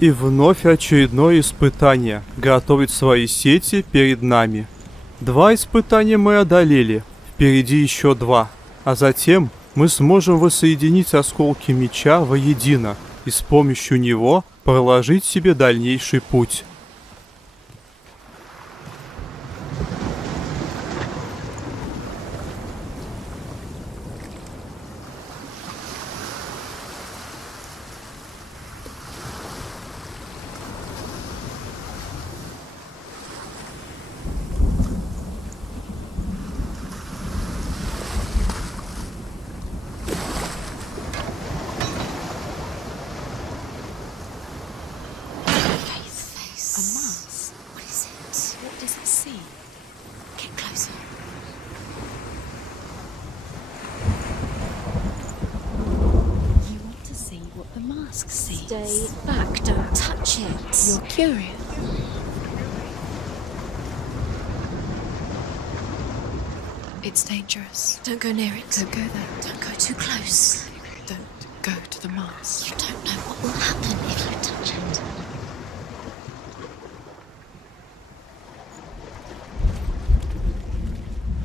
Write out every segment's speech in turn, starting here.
И вновь очередное испытание готовит свои сети перед нами. 2 испытания мы одолели, впереди еще 2. А затем мы сможем воссоединить осколки меча воедино и с помощью него проложить себе дальнейший путь. Stay back, don't touch it. You're curious. It's dangerous. Don't go near it. Don't go there. Don't go too close. Don't go to the mask. You don't know what will happen if you touch it.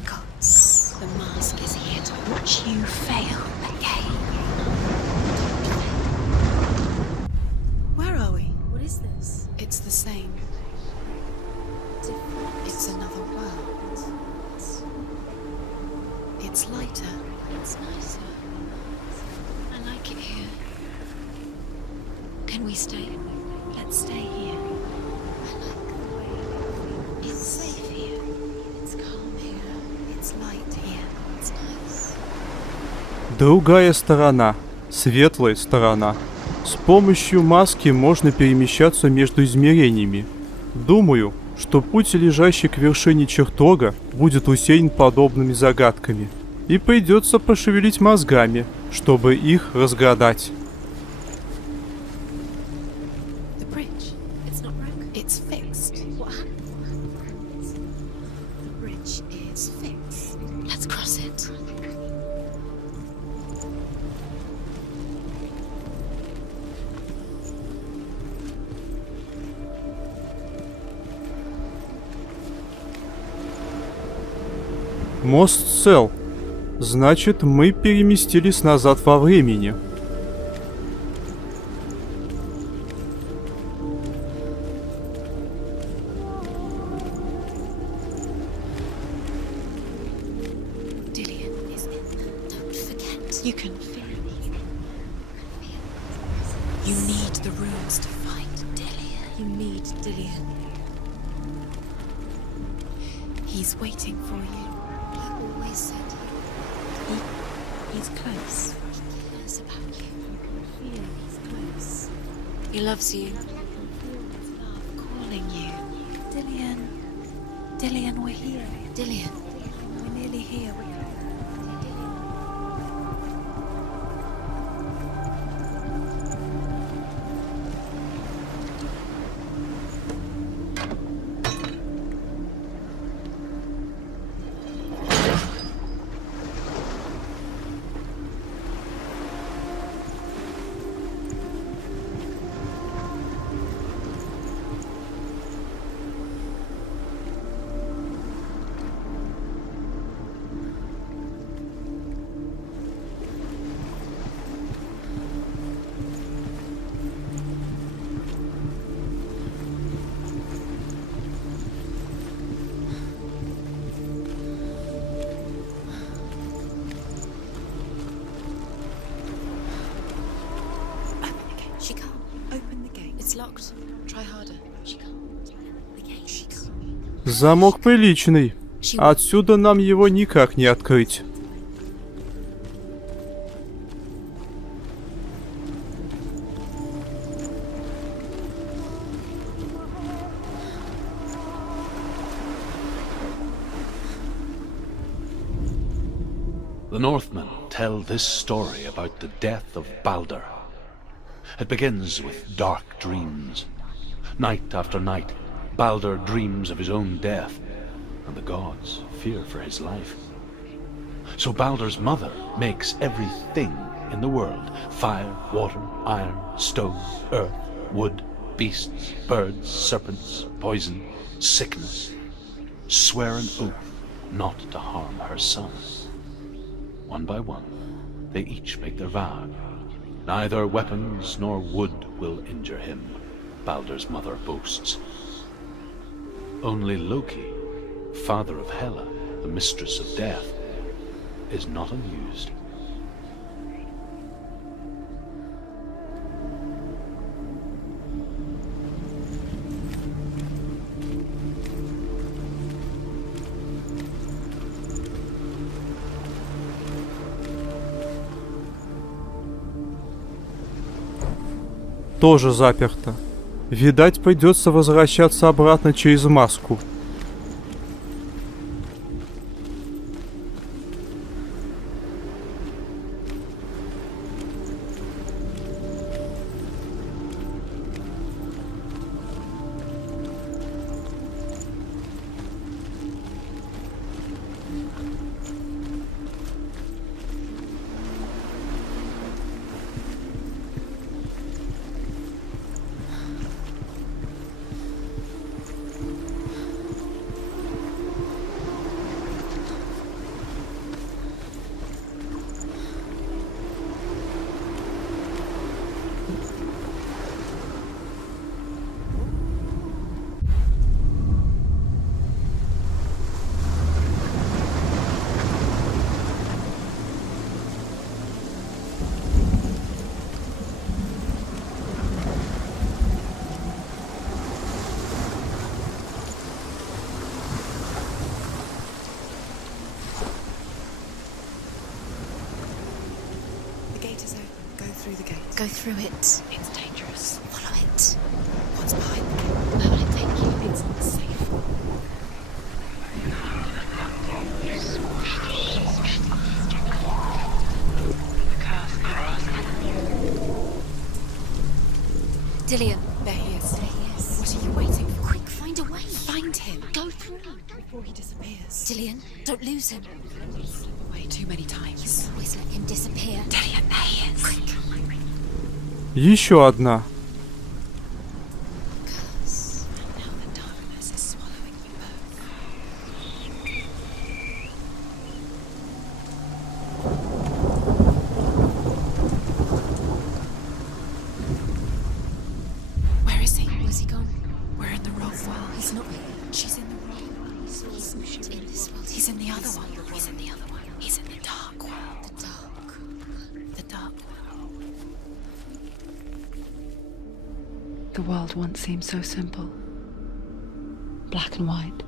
Gods, the mask is here to watch you fail again. Where are we? What is this? It's the same. It's another world. It's lighter. It's nicer. I like it here. Can we stay? Let's stay here. I like the way it's safe here. It's calm here. It's light here. It's nice. Другая сторона, светлая сторона. С помощью маски можно перемещаться между измерениями. Думаю, что путь, лежащий к вершине чертога, будет усеян подобными загадками. И придется пошевелить мозгами, чтобы их разгадать. The bridge. It's not broken. It's fixed. What happened? The bridge is fixed. Let's cross it. Мост цел. Значит, мы переместились назад во времени. Dillien is in there. Don't forget. You can feel it. You need the runes to fight Dillien. You need Dillien. He's waiting for you. He always said He's close. he cares about you. You can feel he's close. He loves you. You can feel his love calling you. Dillien. Dillien, we're here. Dillien. We're nearly here. She can't. Open the gate. It's locked. Try harder. She can't. The gate. She can't. Замок приличный. She won't. Отсюда нам его никак не открыть. The Northmen tell this story about the death of Balder. It begins with dark dreams. Night after night, Balder dreams of his own death, and the gods fear for his life. So Balder's mother makes everything in the world, fire, water, iron, stone, earth, wood, beasts, birds, serpents, poison, sickness, swear an oath not to harm her son. One by one, they each make their vow. Neither weapons nor wood will injure him, Baldur's mother boasts. Only Loki, father of Hela, the mistress of death, is not amused. Тоже заперто. Видать, придется возвращаться обратно через маску. Go through it. It's dangerous. Follow it. What's behind the gate? Where will it take you? It's not safe. Dillion. There he is. There he is. What are you waiting for? Quick, find a way. Find him. Go through before he disappears. Dillion, don't lose him. Slip away too many times. You always let him disappear. Dillion, there he is. Quick. Еще одна. The world once seemed so simple. Black and white.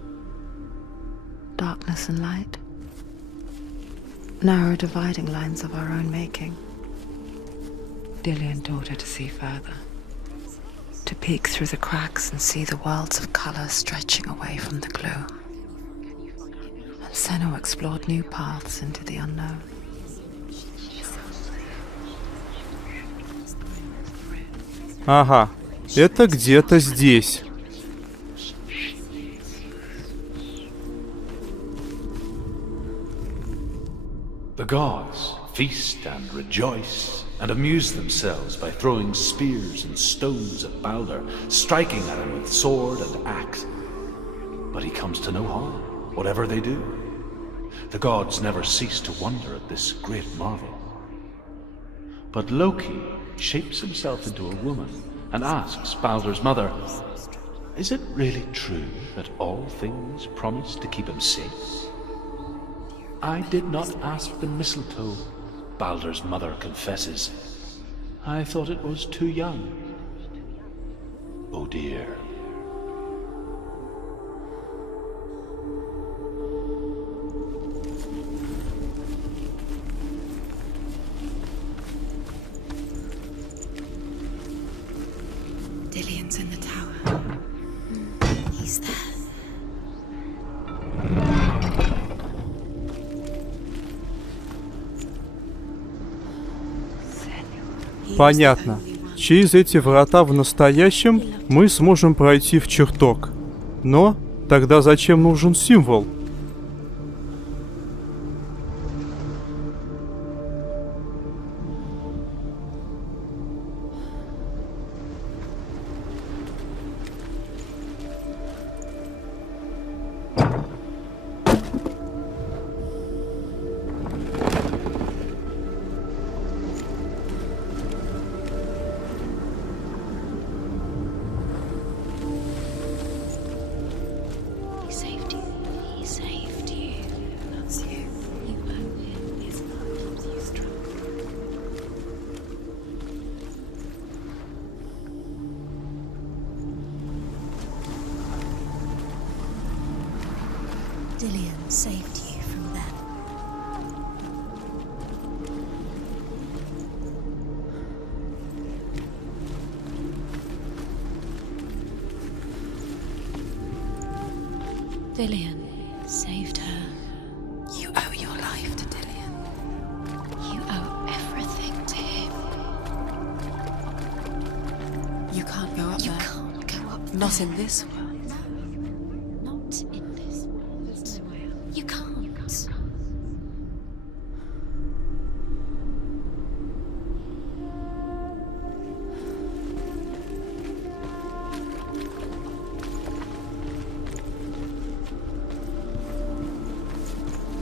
Darkness and light. Narrow dividing lines of our own making. Dillion taught her to see further. To peek through the cracks and see the worlds of color stretching away from the gloom. And Senua explored new paths into the unknown. Ага, это где-то здесь. The gods feast and rejoice and amuse themselves by throwing spears and stones at Baldur, striking at him with sword and axe. But he comes to no harm, whatever they do. The gods never cease to wonder at this great marvel. But Loki shapes himself into a woman and asks Baldur's mother, "Is it really true that all things promise to keep him safe?" "I did not ask the mistletoe," Baldur's mother confesses. "I thought it was too young." Oh dear. Dillion's in the tower. He's there. Понятно. Через эти врата в настоящем мы сможем пройти в чертог. Но тогда зачем нужен символ? saved you from them. Dillion saved her. You owe your life to Dillion. You owe everything to him. You can't go up You there. can't go up Not there. in this world. No, not in this world. You can't.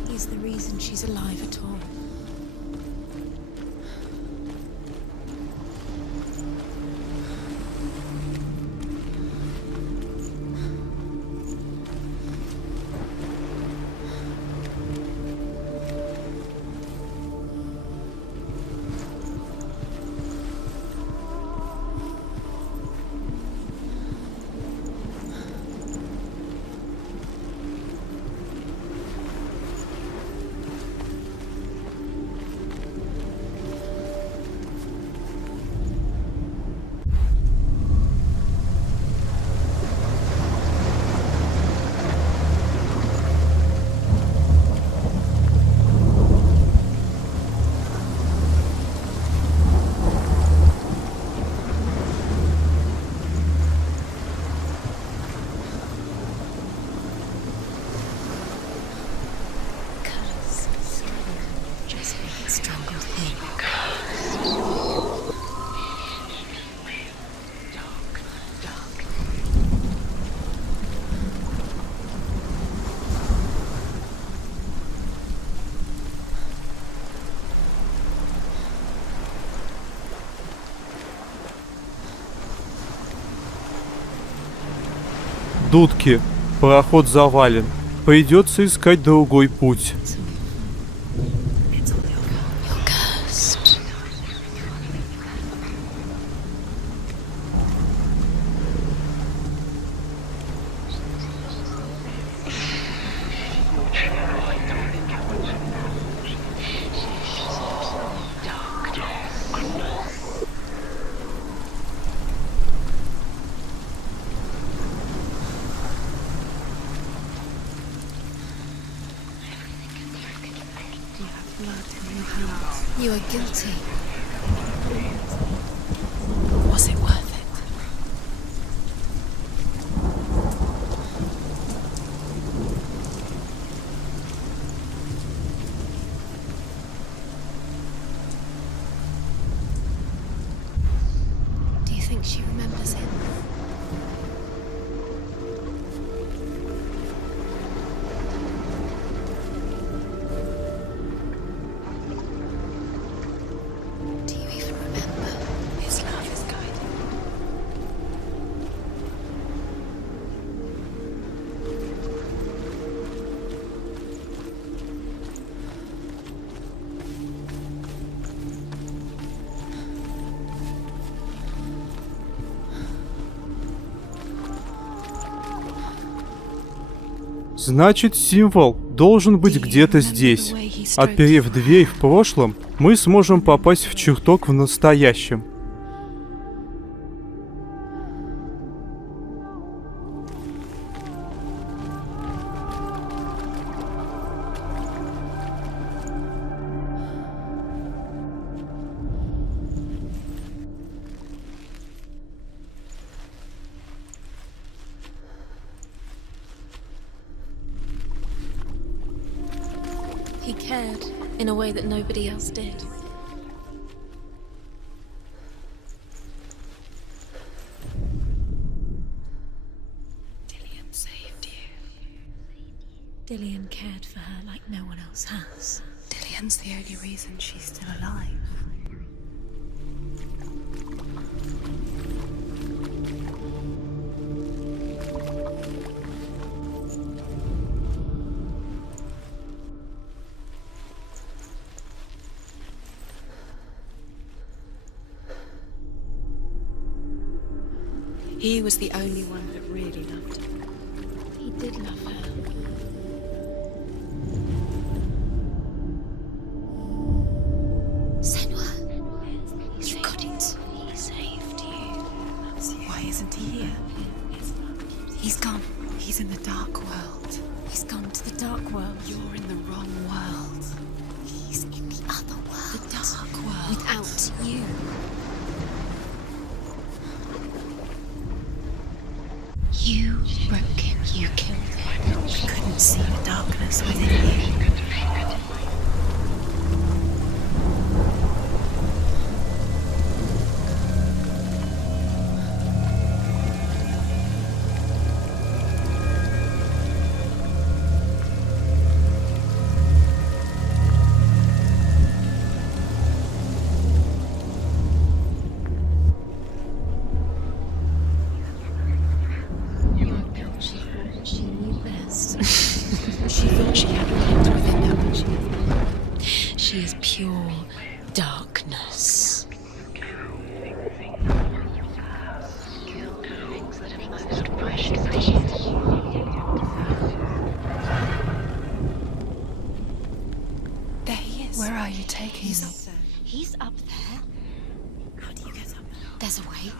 He's the reason she's alive at all. Дудки. Пароход завален. Придется искать другой путь. You're cursed. You are guilty. Was it worth it? Do you think she remembers him? Do you even remember? His love is guiding. Значит, символ должен быть где-то здесь. Отперев дверь в прошлом, мы сможем попасть в чертог в настоящем. He cared in a way that nobody else did. Dillion saved you. Dillion cared for her like no one else has. Dillion's the only reason she's still alive. He was the only one that really loved her. He did love her. He's in the dark world. He's gone to the dark world. You're in the wrong world. He's in the other world. The dark world. Without you. You broke him. You killed him. You couldn't see the darkness within you. She thought she had lived within her. She is pure darkness. There he is. Where are you taking him? He's up there. How do you get up there? There's a way.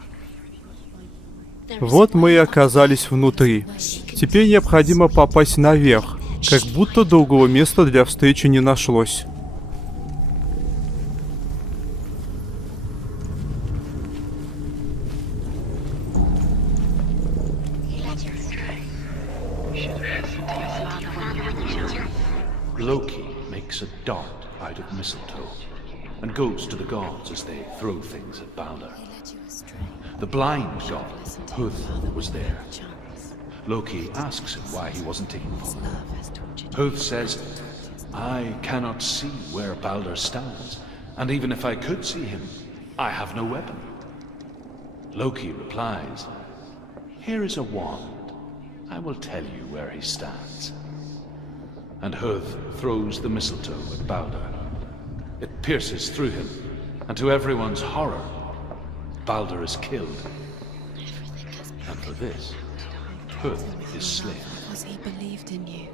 Вот мы и оказались внутри. Теперь необходимо попасть наверх, как будто другого места для встречи не нашлось. Loki makes a dart out of mistletoe and goes to the gods as they throw things at Balder. The blind god, Huth, was there. Loki asks him why he wasn't taken for. Huth says, I cannot see where Balder stands, and even if I could see him, I have no weapon. Loki replies, here is a wand. I will tell you where he stands. And Huth throws the mistletoe at Balder. It pierces through him, and to everyone's horror, Balder is killed. And for this, Huth is slain. Because he believed in you.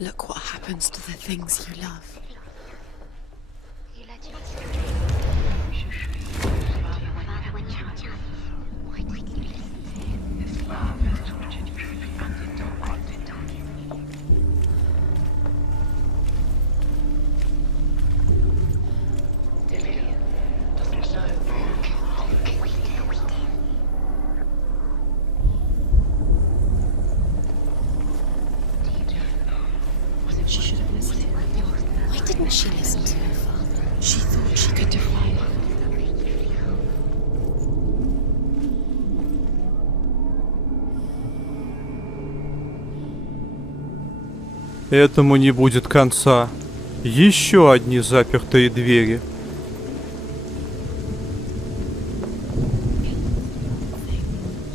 Look what happens to the things you love. She should have listened. Why didn't she listen to her father? She thought she could defy him. Этому не будет конца. Еще одни запертые двери.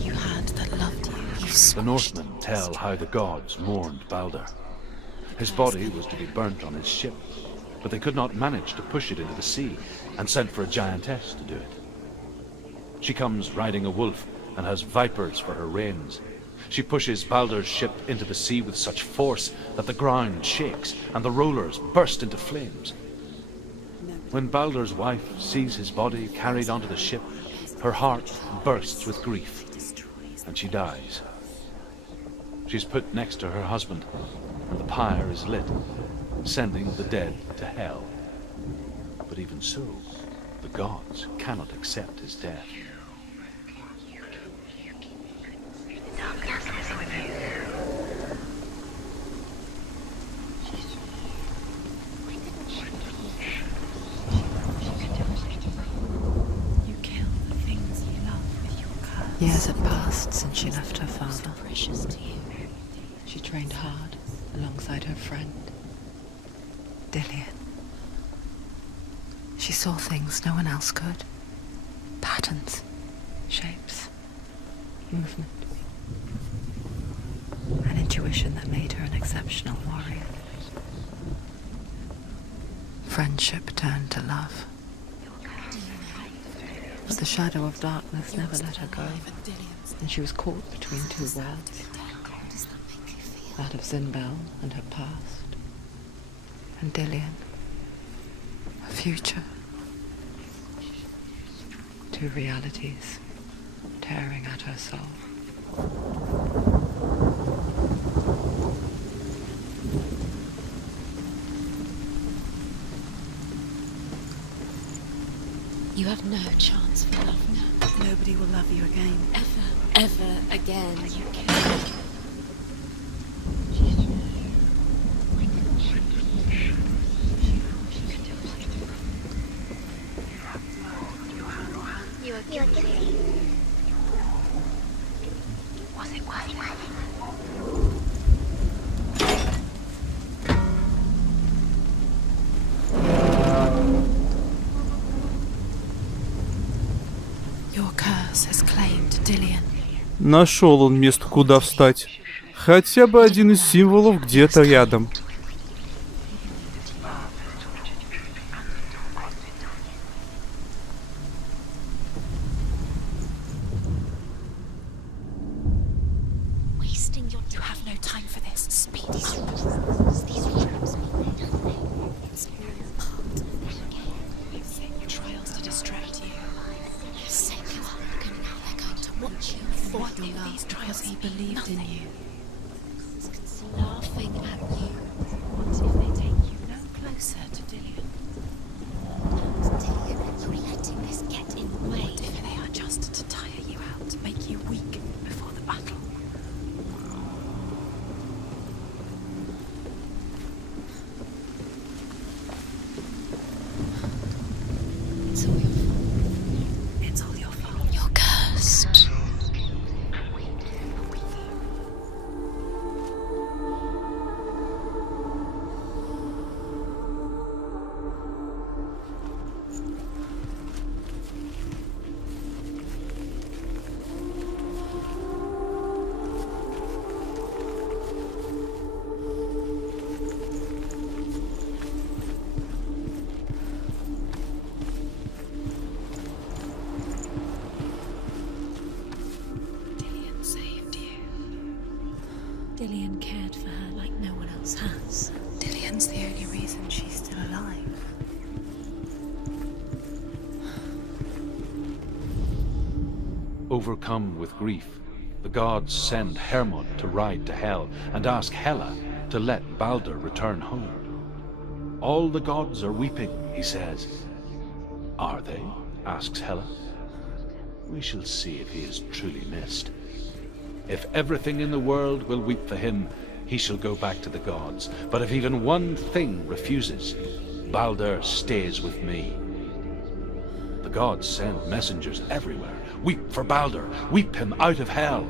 You had that loved you. You The Northmen tell how the gods mourned Balder. His body was to be burnt on his ship, but they could not manage to push it into the sea, and sent for a giantess to do it. She comes riding a wolf and has vipers for her reins. She pushes Balder's ship into the sea with such force that the ground shakes and the rollers burst into flames. When Balder's wife sees his body carried onto the ship, her heart bursts with grief, and she dies. She's put next to her husband, and the pyre is lit, sending the dead to hell. But even so, the gods cannot accept his death. You kill the things you love with your curse. Years had passed since she left her So father. precious to you. She trained hard alongside her friend, Dillien. She saw things no one else could. Patterns, shapes, movement. An intuition that made her an exceptional warrior. Friendship turned to love. But the shadow of darkness never let her go, and she was caught between two worlds, that of Zinbel and her past, and Dillien, her future. Two realities tearing at her soul. You have no chance for love now. Nobody will love you again. Ever again. Are you kidding? You are guilty. Was it worth it? Your curse has claimed Dillien. Нашел он место, куда встать. Хотя бы один из символов где-то рядом. You have no time for this. Speed up. It's all part of their trials to distract you. Set you up, and now they're going to watch you for What you. if these trials he believed in you? Laughing at you. What if they take you no closer to Dillien? Dillien, you're letting this get in the way. What if they are just to tire you out, make you weak before the battle? It's all your fault. It's all your fault. You're cursed. Dillien saved you. Dillien cared for her like no one else has. Dillien's the only reason she's still alive. Overcome with grief, the gods send Hermod to ride to Hell and ask Hela to let Balder return home. All the gods are weeping, he says. Are they? Asks Hela. We shall see if he is truly missed. If everything in the world will weep for him, he shall go back to the gods. But if even one thing refuses, Balder stays with me. The gods send messengers everywhere. Weep for Balder, weep him out of hell.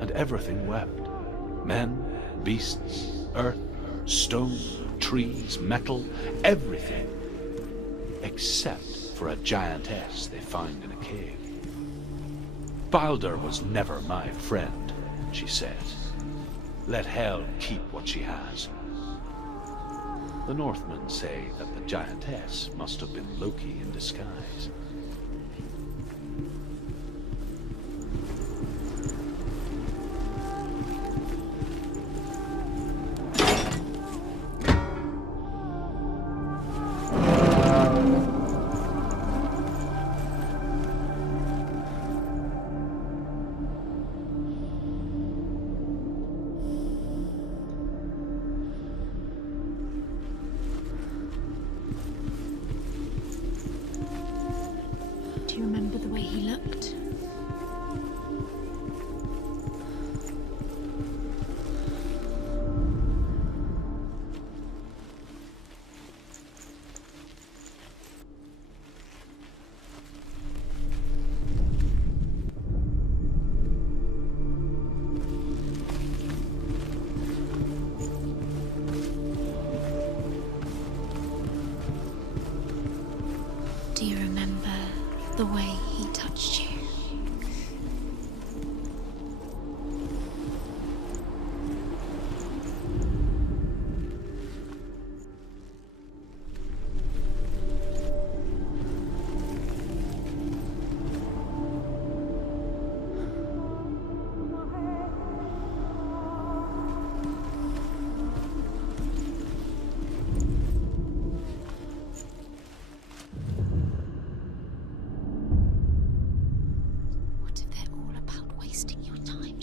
And everything wept. Men, beasts, earth, stone, trees, metal, everything. Except for a giantess they found in a cave. Balder was never my friend, she says. Let Hel keep what she has. The Northmen say that the giantess must have been Loki in disguise. Do you remember the way he looked? Do you remember the way he touched you?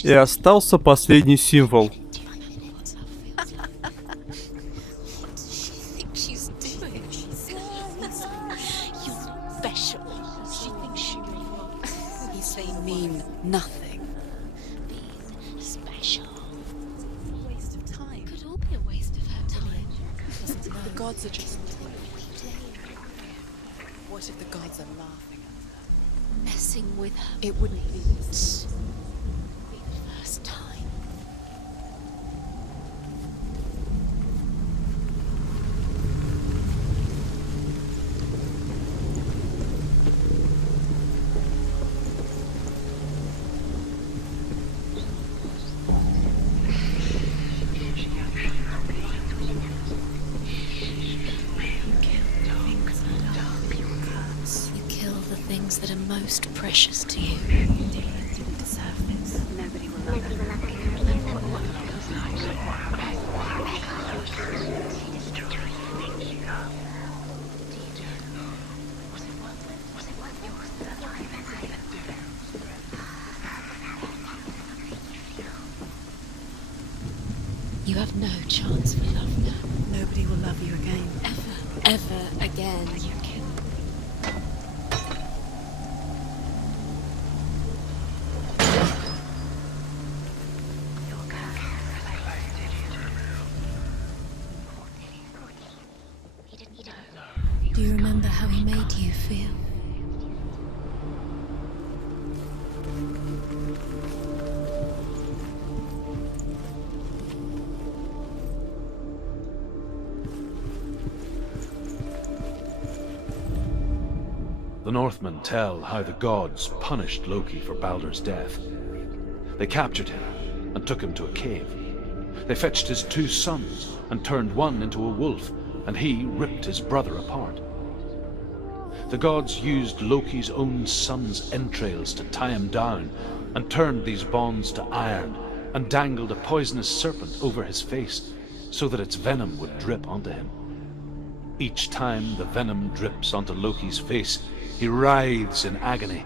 И остался последний символ. She's doing. You're special. She thinks she really are. These they mean nothing. Being special. Waste of time. Could all be a waste of her time. The gods are just. What if the gods are laughing at her? Messing with her. It wouldn't be this. Be the first time. You kill the things that are most precious to you. Didn't deserve this. Nobody will love her. You have no chance for love now. Nobody will love you again. Ever again. Are you kidding? Do you remember how he made you feel? The Northmen tell how the gods punished Loki for Baldur's death. They captured him and took him to a cave. They fetched his 2 sons and turned one into a wolf, and he ripped his brother apart. The gods used Loki's own son's entrails to tie him down, and turned these bonds to iron, and dangled a poisonous serpent over his face, so that its venom would drip onto him. Each time the venom drips onto Loki's face, he writhes in agony.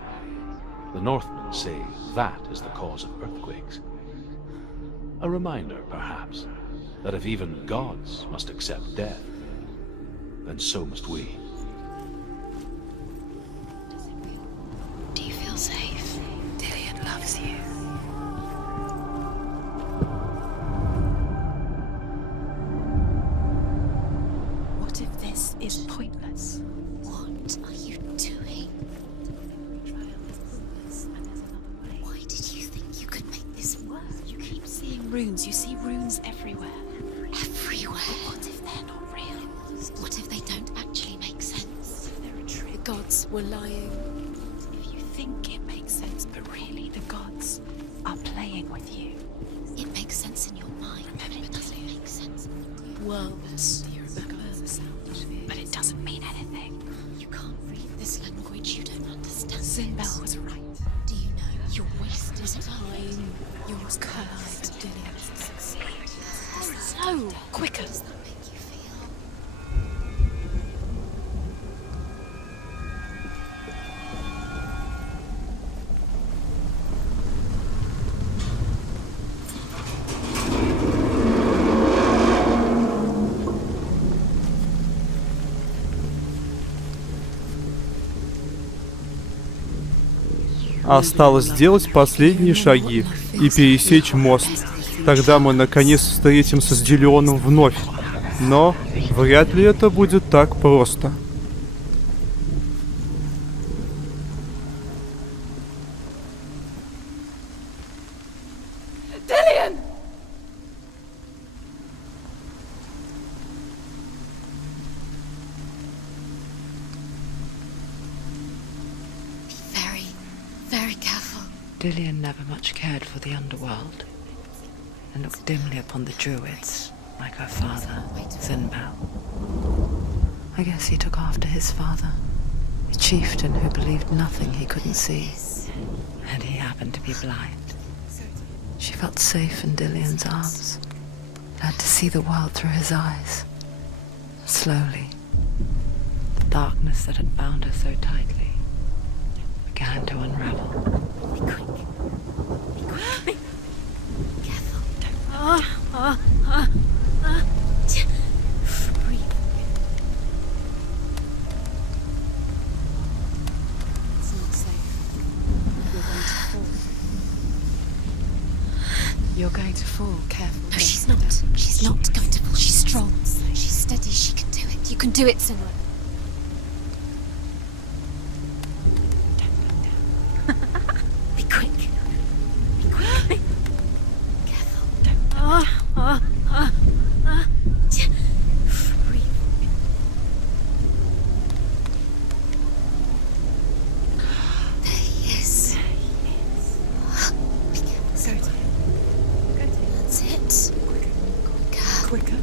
The Northmen say that is the cause of earthquakes. A reminder, perhaps, that if even gods must accept death, then so must we. Do you feel safe? Dillion loves you. What if this is pointless? What are you doing? Why did you think you could make this work? You keep seeing runes. You see runes everywhere. Everywhere. What if they're not real? What if they don't actually make sense? They're a trick. The gods were lying. If you think it makes sense, but really the gods are playing with you. It makes sense in your mind, but it doesn't make sense in the worlds. Do you remember the sound of it? But it doesn't mean anything. You can't read this language. You don't understand. Sinbel was right. Do you know you're wasting time? You're cursed, Dillion. So quicker. Does that make you feel? Осталось сделать последние шаги и пересечь мост. Тогда мы наконец встретимся с Диллионом вновь. Но вряд ли это будет так просто. Very, very careful. Dillion never much cared for the underworld, and looked dimly upon the druids, like her father, Sinbel. I guess he took after his father, a chieftain who believed nothing he couldn't see, and he happened to be blind. She felt safe in Dillion's arms, glad to see the world through his eyes. Slowly, the darkness that had bound her so tightly began to unravel. Be quick. Be quick. Breathe. It's not safe. You're going to fall. You're going to fall. Careful. No, she's not. She's not going to fall. She's strong. She's steady. She can do it. You can do it, Senua. Be quick. Be quick. Careful. Breathe. There he is. Be careful. Go to him. Go to him. That's it. Quicker. Quicker.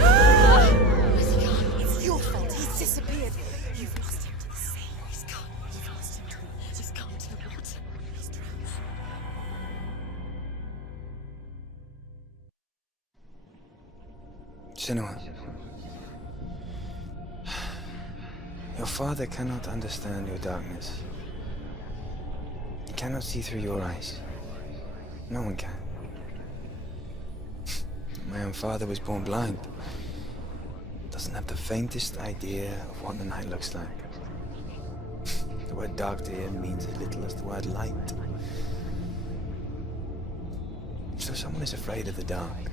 Where's he gone? It's your fault. He's disappeared. You've lost him to the sea. He's gone. You've lost him to the... He's gone to the water. He's drowned. Senua, your father cannot understand your darkness. He cannot see through your eyes. No one can. My own father was born blind. Doesn't have the faintest idea of what the night looks like. The word dark to him means as little as the word light. So someone is afraid of the dark.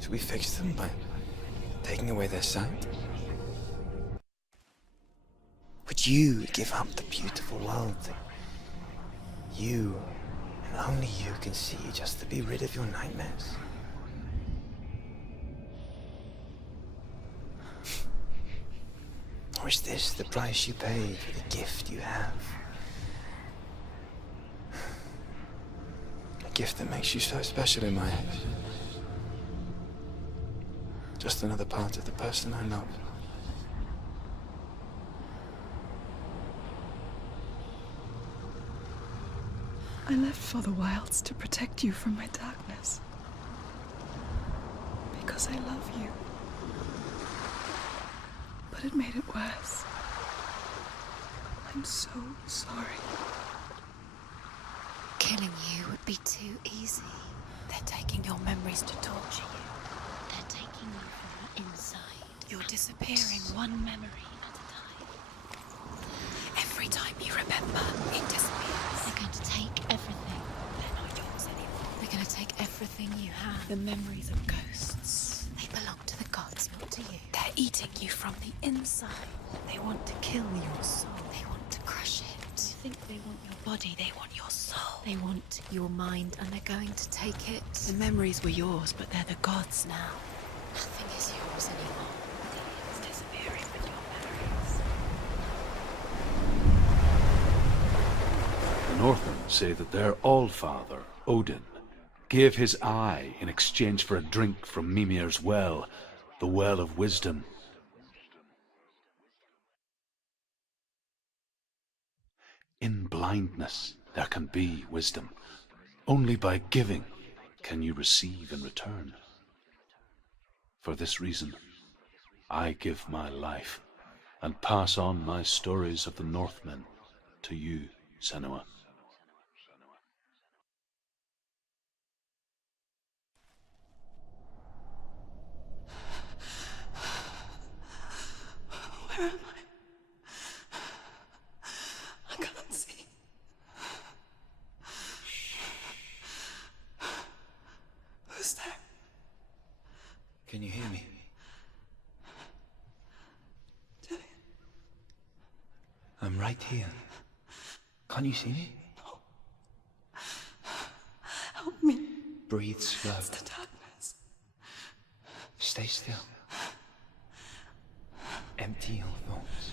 Should we fix them by taking away their sight? Would you give up the beautiful world that you and only you can see just to be rid of your nightmares? Or is this the price you pay for the gift you have? A gift that makes you so special in my eyes. Just another part of the person I love. I left for the wilds to protect you from my darkness. Because I love you. But it made it worse. I'm so sorry. Killing you would be too easy. They're taking your memories to torture you. They're taking you from the inside. You're disappearing one memory at a time. Every time you remember, it disappears. They're going to take everything. They're not yours anymore. They're going to take everything you have. The memories of ghosts. They belong to the gods, not to you. They're eating you from the inside. They want to kill your soul. They want to crush it. You think they want your body, they want your soul. They want your mind, and they're going to take it. The memories were yours, but they're the gods now. Nothing is yours anymore. It's disappearing with your memories. The Northmen say that their Allfather, Odin, gave his eye in exchange for a drink from Mimir's well, the well of wisdom. In blindness there can be wisdom. Only by giving can you receive in return. For this reason, I give my life and pass on my stories of the Northmen to you, Senua. Where am I? I can't see. Who's there? Can you hear me? Dillian. I'm right here. Can't you see me? Help me. Breathe slow. It's the darkness. Stay still. Empty your thoughts.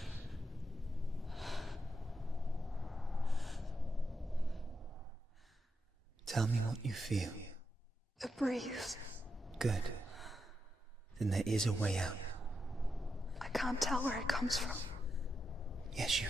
Tell me what you feel. A breeze. Good. Then there is a way out. I can't tell where it comes from. Yes, you